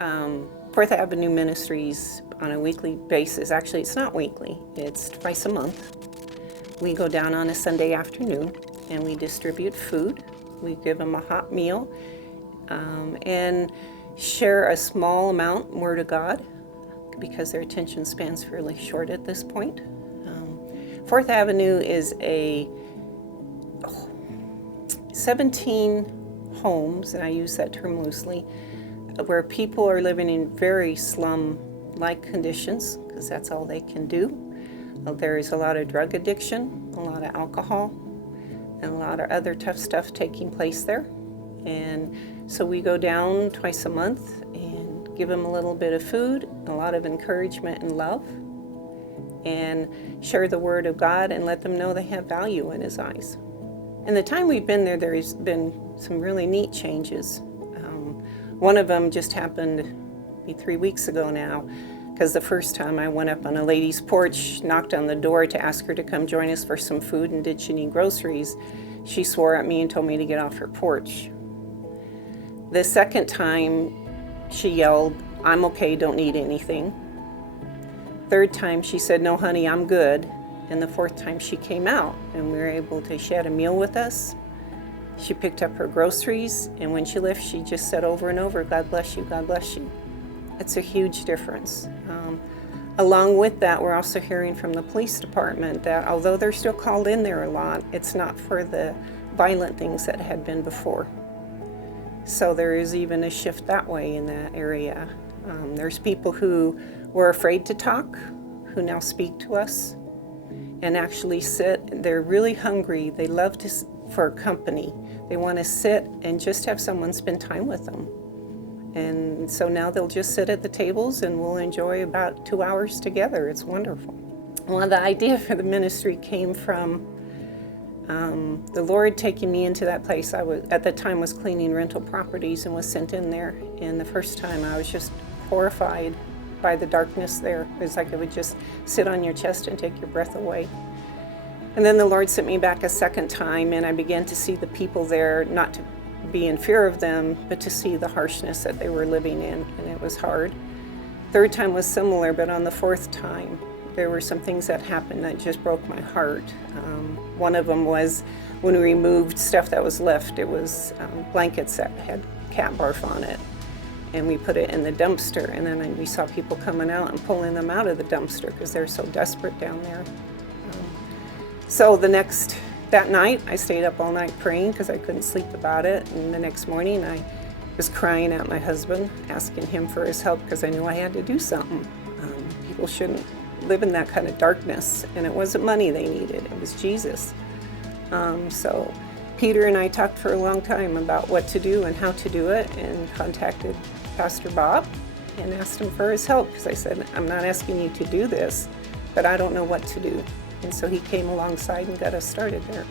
4th Avenue Ministries on a weekly basis. Actually, it's not weekly, it's twice a month. We go down on a Sunday afternoon and we distribute food. We give them a hot meal and share a small amount, Word of God, because their attention span's fairly short at this point. 4th Avenue is a 17 homes, and I use that term loosely, where people are living in very slum-like conditions, because that's all they can do. There is a lot of drug addiction, a lot of alcohol, and a lot of other tough stuff taking place there. And so we go down twice a month and give them a little bit of food, a lot of encouragement and love, and share the Word of God and let them know they have value in His eyes. In the time we've been there, there's been some really neat changes. One of them just happened maybe 3 weeks ago now, because the first time I went up on a lady's porch, knocked on the door to ask her to come join us for some food and did she need groceries, she swore at me and told me to get off her porch. The second time she yelled, "I'm okay, don't need anything." Third time she said, "No honey, I'm good." And the fourth time she came out and we were able to, she had a meal with us. She picked up her groceries, and when she left, she just said over and over, "God bless you, God bless you." It's a huge difference. Along with that, we're also hearing from the police department that although they're still called in there a lot, it's not for the violent things that had been before. So there is even a shift that way in that area. There's people who were afraid to talk, who now speak to us and actually sit. They're really hungry. They love for company. They want to sit and just have someone spend time with them. And so now they'll just sit at the tables and we'll enjoy about 2 hours together. It's wonderful. Well, the idea for the ministry came from the Lord taking me into that place. I was at the time was cleaning rental properties and was sent in there. And the first time I was just horrified by the darkness there. It was like it would just sit on your chest and take your breath away. And then the Lord sent me back a second time, and I began to see the people there, not to be in fear of them, but to see the harshness that they were living in, and it was hard. Third time was similar, but on the fourth time, there were some things that happened that just broke my heart. One of them was when we removed stuff that was left. It was blankets that had cat barf on it, and we put it in the dumpster, and then we saw people coming out and pulling them out of the dumpster because they're so desperate down there. So that night, I stayed up all night praying because I couldn't sleep about it. And the next morning, I was crying at my husband, asking him for his help because I knew I had to do something. People shouldn't live in that kind of darkness. And it wasn't money they needed, it was Jesus. So Peter and I talked for a long time about what to do and how to do it, and contacted Pastor Bob and asked him for his help because I said, "I'm not asking you to do this, but I don't know what to do." And so he came alongside and got us started there.